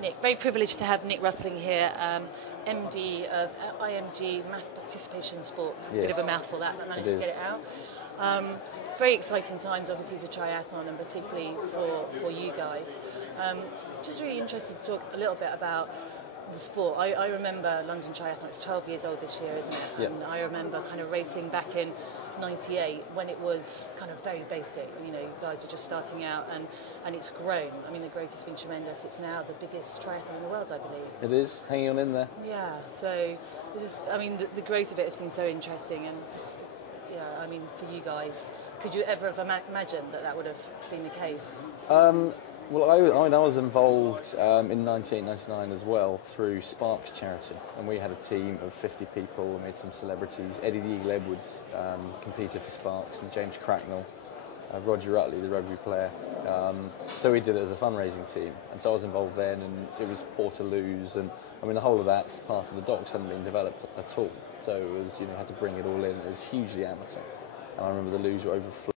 Nick. Very privileged to have Nick Rusling here, MD of IMG Mass Participation Sports. Yes. Bit of a mouthful that, but managed to get it out. Very exciting times, obviously, for triathlon and particularly for you guys. Just really interested to talk a little bit about the sport. I remember London Triathlon. It's 12 years old this year, isn't it? Yep. And I remember kind of racing back in '98 when it was kind of very basic. You know, you guys were just starting out, and it's grown. I mean, the growth has been tremendous. It's now the biggest triathlon in the world, I believe. It is, hanging on in there. Yeah, so just, I mean, the growth of it has been so interesting, and just, yeah, I mean, for you guys, could you ever have imagined that would have been the case? Well, I was involved in 1999 as well through Sparks charity, and we had a team of 50 people and we had some celebrities. Eddie the Eagle Edwards competed for Sparks, and James Cracknell, Roger Utley, the rugby player. So we did it as a fundraising team, and so I was involved then, and it was Portaloos, and I mean the whole of that part of the docs hadn't been developed at all. So it was, you know, had to bring it all in. It was hugely amateur, and I remember the loos were overflowing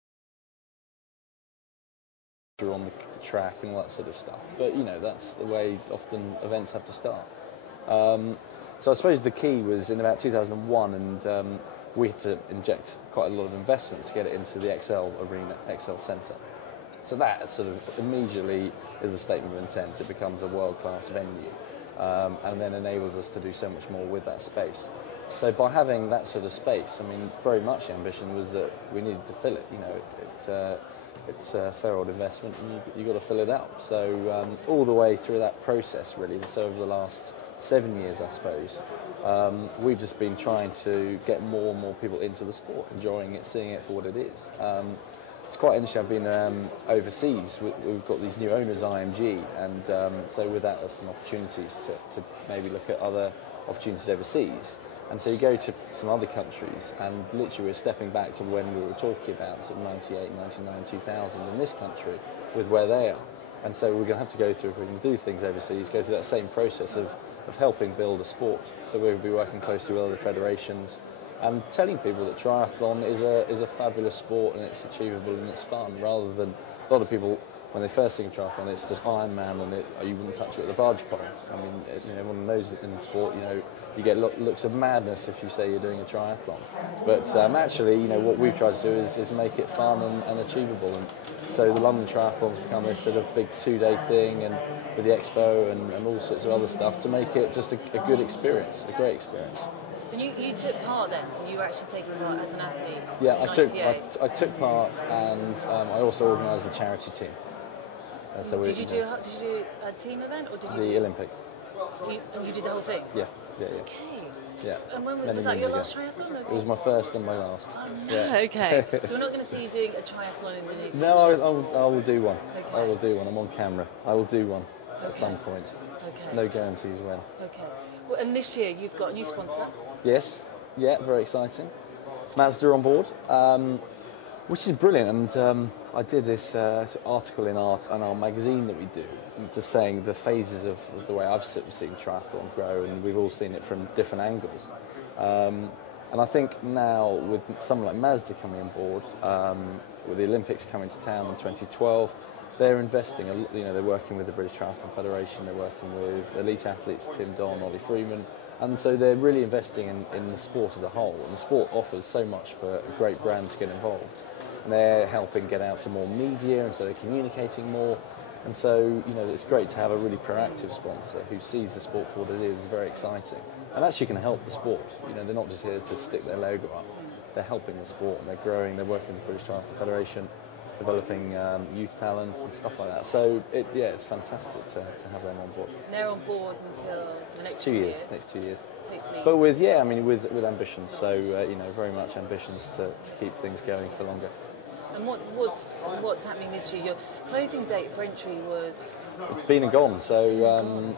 on the track and all that sort of stuff. But you know, that's the way often events have to start. So I suppose the key was in about 2001, and we had to inject quite a lot of investment to get it into the XL arena, XL Centre. So that sort of immediately is a statement of intent. It becomes a world-class venue, and then enables us to do so much more with that space. So by having that sort of space, I mean, very much the ambition was that we needed to fill it. You know, it's a fair old investment, and you've got to fill it out. So all the way through that process, really, so over the last 7 years, I suppose, we've just been trying to get more and more people into the sport, enjoying it, seeing it for what it is. It's quite interesting. I've been overseas. We've got these new owners, IMG, and so with that, there's some opportunities to maybe look at other opportunities overseas. And so you go to some other countries, and literally we're stepping back to when we were talking about sort of 98, 99, 2000 in this country with where they are. And so we're going to have to go through, if we can do things overseas, go through that same process of helping build a sport. So we'll be working closely with other federations and telling people that triathlon is a fabulous sport, and it's achievable and it's fun, rather than a lot of people, when they first think of triathlon, it's just Ironman and you wouldn't touch it with a barge pole. I mean, you know, everyone knows in the sport, you know, you get looks of madness if you say you're doing a triathlon. But actually, you know, what we've tried to do is make it fun and achievable. And so the London Triathlon's become this sort of big 2-day thing, and with the expo and all sorts of other stuff, to make it just a good experience, a great experience. And you took part then, so you were actually taking part as an athlete? Yeah, in I took part, and I also organised a charity team. So did you do a team event, or did you do the Olympic? You did the whole thing? Yeah. Okay. Yeah. And when was that your last triathlon? It was my first and my last. Oh, no. Yeah. Okay. So we're not going to see you doing a triathlon in the near future? No, I will do one. Okay. I will do one. I'm on camera. I will do one at some point. Okay. No guarantees when. Okay. Well, and this year you've got a new sponsor? Yes. Yeah, very exciting. Mazda on board, which is brilliant. And I did this article in our magazine that we do, just saying the phases of the way I've seen triathlon grow, and we've all seen it from different angles. And I think now with someone like Mazda coming on board, with the Olympics coming to town in 2012, they're investing. You know, they're working with the British Triathlon Federation. They're working with elite athletes, Tim Don, Ollie Freeman. And so they're really investing in the sport as a whole. And the sport offers so much for a great brand to get involved. And they're helping get out to more media, and so they're communicating more. And so, you know, it's great to have a really proactive sponsor who sees the sport for what it is, very exciting. And actually can help the sport. You know, they're not just here to stick their logo up. They're helping the sport, and they're growing. They're working with the British Triathlon Federation, developing youth talents and stuff like that. So, it's fantastic to have them on board. And they're on board until the next 2 years. years. Next 2 years. Hopefully. But with ambitions. So, you know, very much ambitions to keep things going for longer. And what's happening this year? Your closing date for entry was... It's been and gone. So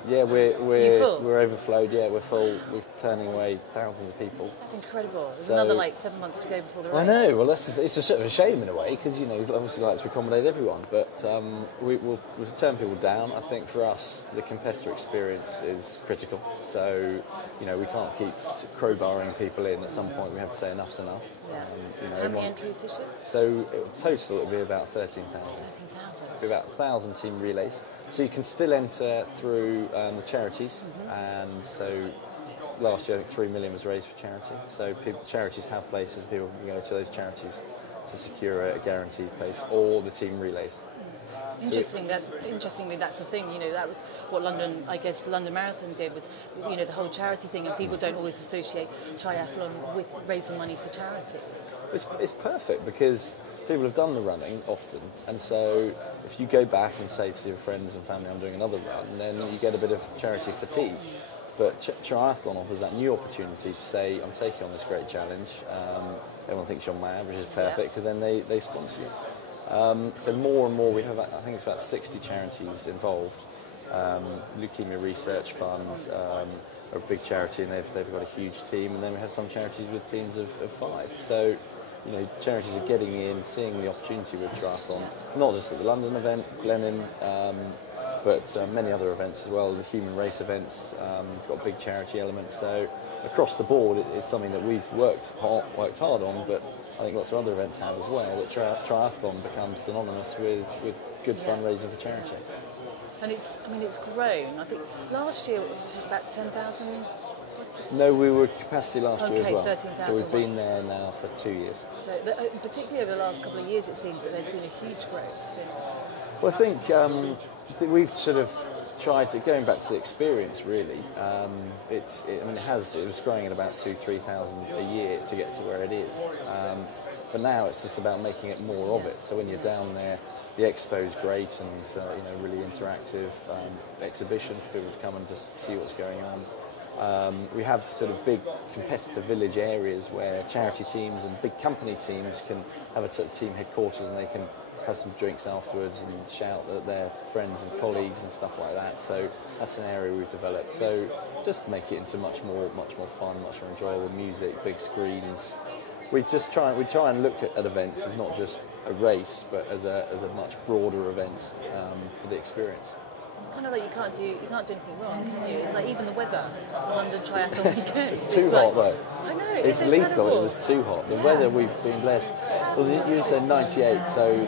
we're overflowed. Yeah, we're full. We're turning away thousands of people. That's incredible. There's another 7 months to go before the race. I know. Well, it's a sort of a shame in a way, because you know you'd obviously like to accommodate everyone, but we'll turn people down. I think for us the competitor experience is critical. So you know we can't keep crowbarring people in. At some point we have to say enough's enough. Yeah. You know, how many entries this year? So total it'll be about 13,000. 13,000. It'll be about 1,000 team relays. So you can still enter through the charities, and so last year I think 3 million was raised for charity. So charities have places, people can go to those charities to secure a guaranteed place, or the team relays. Interestingly, that's the thing. You know, that was what London Marathon did with, you know, the whole charity thing, and people don't always associate triathlon with raising money for charity. It's perfect because people have done the running often, and so if you go back and say to your friends and family, I'm doing another run, then you get a bit of charity fatigue. But triathlon offers that new opportunity to say, I'm taking on this great challenge. Everyone thinks you're mad, which is perfect, because then they sponsor you. So more and more, we have, I think it's about 60 charities involved. Leukemia Research Funds are a big charity, and they've got a huge team, and then we have some charities with teams of 5. So, you know, charities are getting in, seeing the opportunity with triathlon, not just at the London event, Glennon, but many other events as well. The human race events, we've got a big charity element. So across the board, it's something that we've worked hard on, but I think lots of other events have as well, that triathlon becomes synonymous with good fundraising for charity. And it's grown. I think last year it was about 10,000. No, we were capacity last year as well. 13,000. So we've been there now for 2 years. So particularly over the last couple of years, it seems that there's been a huge growth. Well, I think we've sort of tried to, going back to the experience really, it was growing at about 2,000-3,000 a year to get to where it is. But now it's just about making it more of it. So when you're down there, the expo's great, and you know, really interactive exhibition for people to come and just see what's going on. We have sort of big competitor village areas where charity teams and big company teams can have a team headquarters, and they can have some drinks afterwards and shout at their friends and colleagues and stuff like that. So that's an area we've developed. So just make it into much more fun, much more enjoyable. Music, big screens. We try and look at events as not just a race, but as a much broader event for the experience. It's kind of like you can't do anything wrong, can you? It's like even the weather, London Triathlon weekend. It's too hot though. I know, it's lethal. It was too hot. The weather, we've been blessed. Well, you said 98, so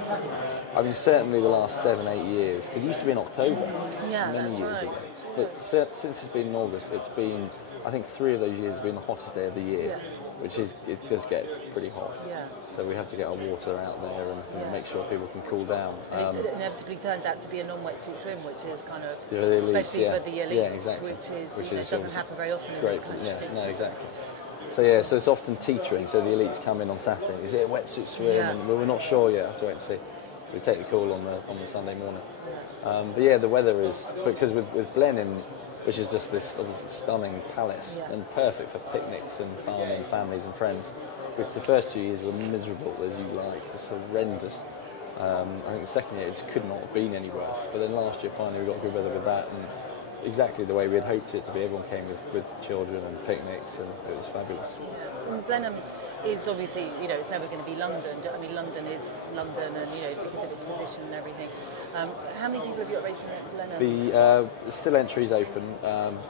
I mean certainly the last 7-8 years. It used to be in October, many years ago. But since it's been in August, it's been, I think 3 of those years have been the hottest day of the year. Which is, it does get pretty hot. Yeah. So we have to get our water out there and make sure people can cool down. And it inevitably turns out to be a non-wetsuit swim, which is kind of, especially for the elites, exactly. which it doesn't happen very often in this country. No, exactly. So so it's often teetering. So the elites come in on Saturday. Is it a wetsuit swim? Yeah. And we're not sure yet. Have to wait and see. So we take the call on the Sunday morning. But yeah, the weather is, because with Blenheim, which is just this obviously stunning palace and perfect for picnics and fun and families and friends. The first 2 years were miserable, as you like, just horrendous. I think the second year it could not have been any worse. But then last year finally we got good weather with that, and exactly the way we had hoped it to be. Everyone came with children and picnics, and it was fabulous. Yeah. And Blenheim is obviously, you know, it's never going to be London. I mean, London is London, and you know, because of its position and everything. How many people have you got racing at Blenheim? Still entries open.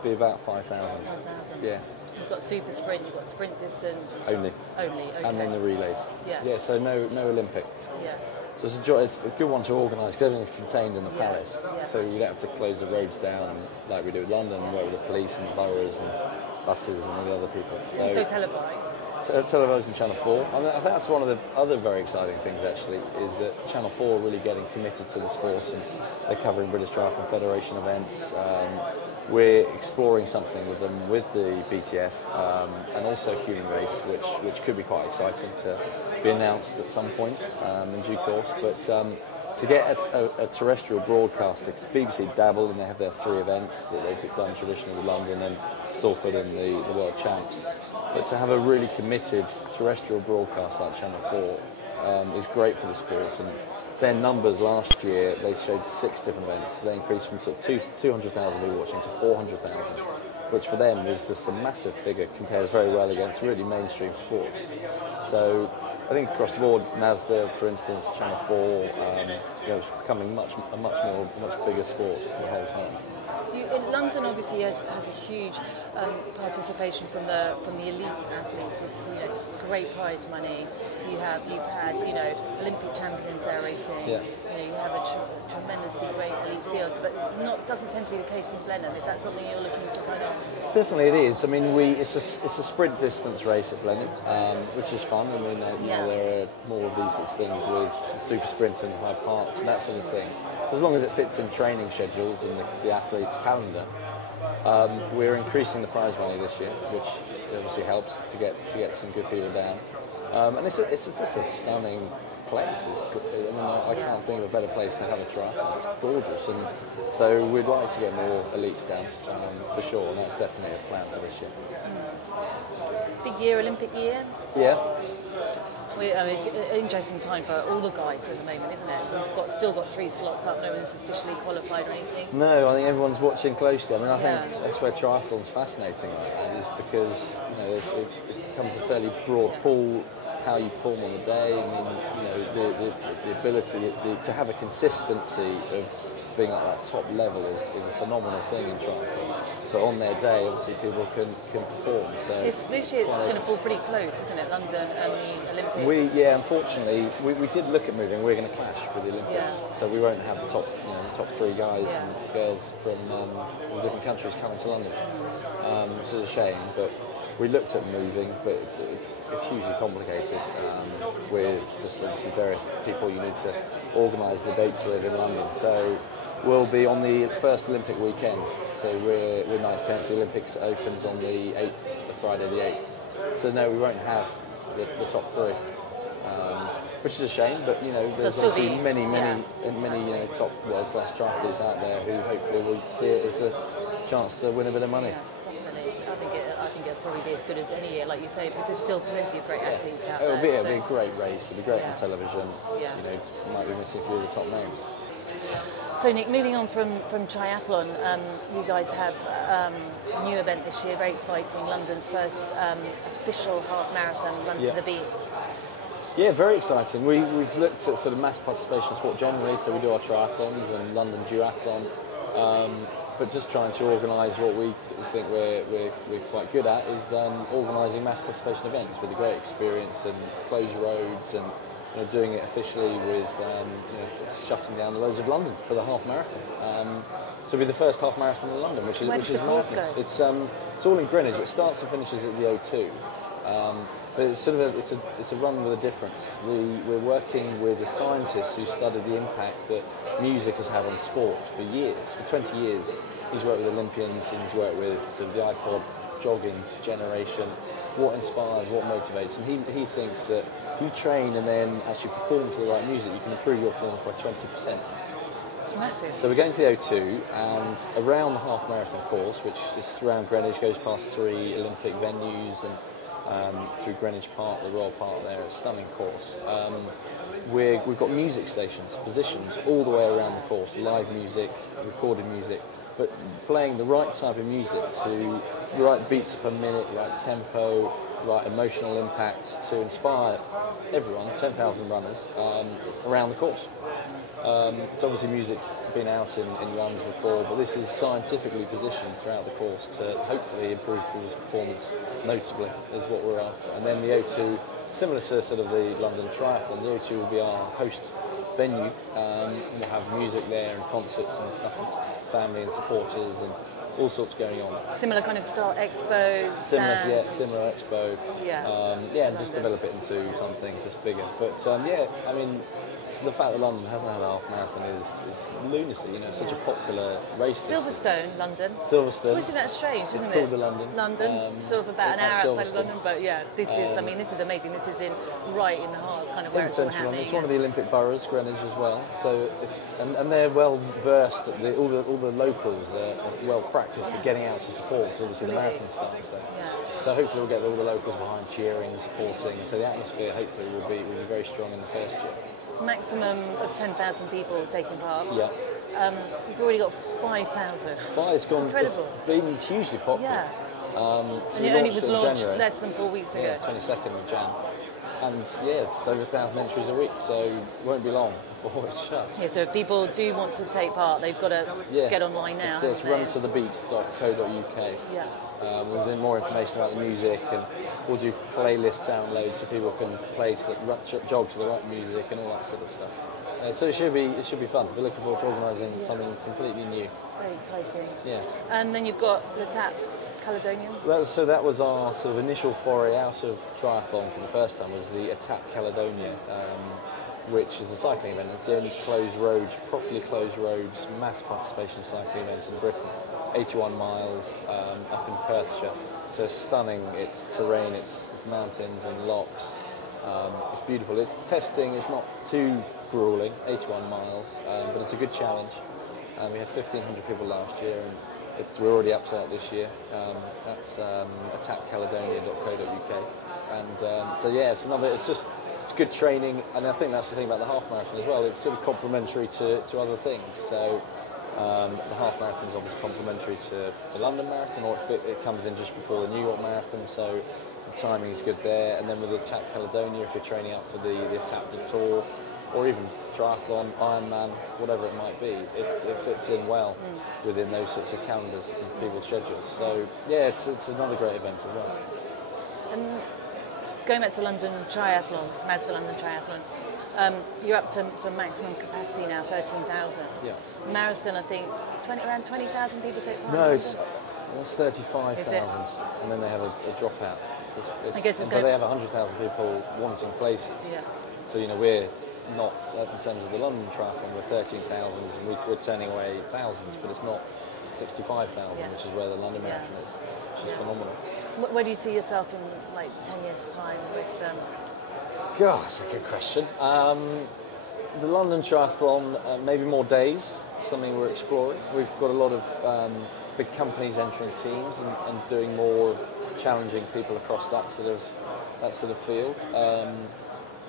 Be about 5,000. 5,000. Yeah. You've got super sprint. You've got sprint distance. Only. Okay. And then the relays. Yeah. So no Olympic. Yeah. So it's a good one to organise, because everything's contained in the palace. Yeah. So you don't have to close the roads down like we do with London, and work with the police and the boroughs and buses and all the other people. So televised. Televised on Channel 4. I think that's one of the other very exciting things actually, is that Channel 4 are really getting committed to the sport, and they're covering British Triathlon Federation events. We're exploring something with them, with the BTF, and also human race, which could be quite exciting to be announced at some point in due course. But to get a terrestrial broadcaster, BBC dabble, and they have their 3 events that they've done traditionally with London and Salford and the World Champs. But to have a really committed terrestrial broadcast like Channel 4 is great for the sport. And their numbers last year, they showed 6 different events. They increased from sort of 200,000 people watching to 400,000, which for them was just a massive figure, compares very well against really mainstream sports. So I think across the board, NASDA, for instance, Channel 4, it's becoming a much bigger sport the whole time. London obviously has a huge participation from the elite athletes. It's great prize money. You've had Olympic champions there racing. Yeah. You you have a tremendously great elite field, but doesn't tend to be the case in Blenheim. Is that something you're looking to kind of? Definitely it is. I mean, it's a sprint distance race at Blenheim, which is fun. I mean, there are more of these sorts of things with super sprints and high parks and that sort of thing. So as long as it fits in training schedules and the athlete's calendar, we're increasing the prize money this year, which obviously helps to get some good people down. And it's just a stunning place. I can't think of a better place to have a triathlon. It's gorgeous, and so we'd like to get more elites down for sure, and that's definitely a plan for this year. Big year, Olympic year. Yeah. It's an interesting time for all the guys at the moment, isn't it? We've still got 3 slots up. No one's officially qualified or anything. No, I think everyone's watching closely. I mean, I think that's where triathlon's fascinating, like that, is because it becomes a fairly broad pool. How you perform on the day, the ability to have a consistency of being at that top level is a phenomenal thing in triathlon. But on their day, obviously, people can perform. So this year it's going to fall pretty close, isn't it? London and the Olympics. Unfortunately, we did look at moving. We're going to clash with the Olympics, so we won't have the top 3 guys and girls from different countries coming to London, which is a shame. But we looked at moving, but it's hugely complicated with just obviously various people you need to organise the dates with in London. So we'll be on the first Olympic weekend. So we're 9th, 10th. The Olympics opens on the 8th, the Friday the 8th. So no, we won't have the top 3, which is a shame. But there's obviously many top world-class triathletes out there who hopefully will see it as a chance to win a bit of money. Yeah, definitely. I think it'll probably be as good as any year, like you say, because there's still plenty of great athletes out there. It'll be a great race. It'll be great on television. Yeah. You might be missing a few of the top names. So Nick, moving on from triathlon, you guys have a new event this year, very exciting. London's first official half marathon, Run to the Beat. Yeah, very exciting. We've looked at sort of mass participation sport generally, so we do our triathlons and London Duathlon. But just trying to organise what we think we're quite good at is organising mass participation events with a great experience and closed roads and doing it officially with shutting down the roads of London for the half marathon. So it'll be the first half marathon in London, which is madness. It's all in Greenwich. It starts and finishes at the O2. But it's sort of it's a run with a difference. We're working with a scientist who studied the impact that music has had on sport for years. For 20 years, he's worked with Olympians and he's worked with sort of the iPod jogging generation. What inspires, what motivates, and he thinks that if you train and then actually perform to the right music, you can improve your performance by 20%. It's massive. So we're going to the O2 and around the half marathon course, which is around Greenwich, goes past 3 Olympic venues and through Greenwich Park, the Royal Park there, a stunning course. We've got music stations positioned all the way around the course, live music, recorded music, but playing the right type of music to the right beats per minute, right tempo, right emotional impact to inspire everyone, 10,000 runners, around the course. So obviously music's been out in runs before, but this is scientifically positioned throughout the course to hopefully improve people's performance notably, is what we're after. And then the O2, similar to sort of the London Triathlon, the O2 will be our host venue. We'll have music there and concerts and stuff, family and supporters and all sorts going on. Similar kind of style expo. Similar expo. And just develop it into something just bigger. But I mean, the fact that London hasn't had a half marathon is lunacy. It's such a popular race. Silverstone, London. Silverstone. Always think that's strange, isn't it? It's called the London. London, sort of about an hour outside of London, but this is amazing. This is right in the heart of kind of where it's all happening. It's one of the Olympic boroughs, Greenwich as well. So and they're well versed. All the locals are well practiced at getting out to support, because obviously the marathon starts there. So hopefully we'll get all the locals behind cheering and supporting. So the atmosphere hopefully will be very strong in the first year. Maximum of 10,000 people taking part. Yeah. You've already got 5,000. It's gone. Incredible. It's been hugely popular. So and it only was launched January. less than 4 weeks ago. 22nd of Jan. And it's over 1,000 entries a week, so it won't be long before it's shut. So if people do want to take part, they've got to get online now. It's runtothebeat.co.uk. There's more information about the music, and we'll do playlist downloads so people can play to jog to the right music and all that sort of stuff. So it should be fun. We're looking forward to organising something completely new. Very exciting. Yeah. And then you've got L'Étape Caledonian. So that was our sort of initial foray out of triathlon for the first time, was the Étape Caledonia, which is a cycling event. It's the only closed roads, properly closed roads, mass participation cycling events in Britain. 81 miles up in Perthshire. So stunning. It's terrain, it's mountains and lochs. It's beautiful. It's testing. It's not too grueling. 81 miles, but it's a good challenge. We had 1,500 people last year, and we're already up to that this year. That's attackcaledonia.co.uk, and so yeah, it's another. It's good training, and I think that's the thing about the half marathon as well. It's sort of complementary to other things. So the half marathon is obviously complementary to the London Marathon, or it comes in just before the New York Marathon. So the timing is good there. And then with the Étape Caledonia, if you're training up for the Étape du Tour, or even triathlon, Ironman, whatever it might be, it fits in well within those sorts of calendars and people's schedules. So yeah, it's another great event as well. And going back to London Triathlon, Mansfield London Triathlon, you're up to maximum capacity now, 13,000. Yeah. Marathon, I think, around 20,000 people take part. No, it's 35,000, and then they have a dropout. So I guess but they have 100,000 people wanting places. Yeah. So we're not, in terms of the London Triathlon, we're 13,000, and we're turning away thousands, but it's not 65,000, which is where the London Marathon is, which is phenomenal. Where do you see yourself in like 10 years' time with God, that's a good question. The London Triathlon, maybe more days, something we're exploring. We've got a lot of big companies entering teams and doing more of challenging people across that sort of field.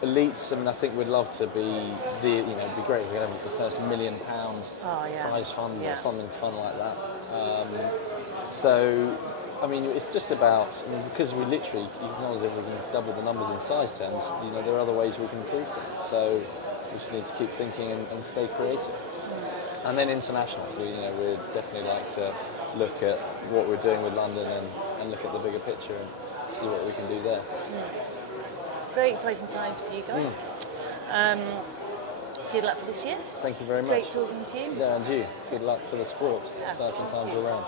Elites, I mean, I think we'd love to be it'd be great if we had the first £1 million prize fund or something fun like that. So, I mean, it's just about, because we literally, as long as we can double the numbers in size terms, there are other ways we can improve things. So we just need to keep thinking and stay creative. And then international, we'd definitely like to look at what we're doing with London and look at the bigger picture and see what we can do there. very exciting times for you guys. Good luck for this year. Thank you very much. Great talking to you. Yeah, and you. Good luck for the sport. Exciting times all around.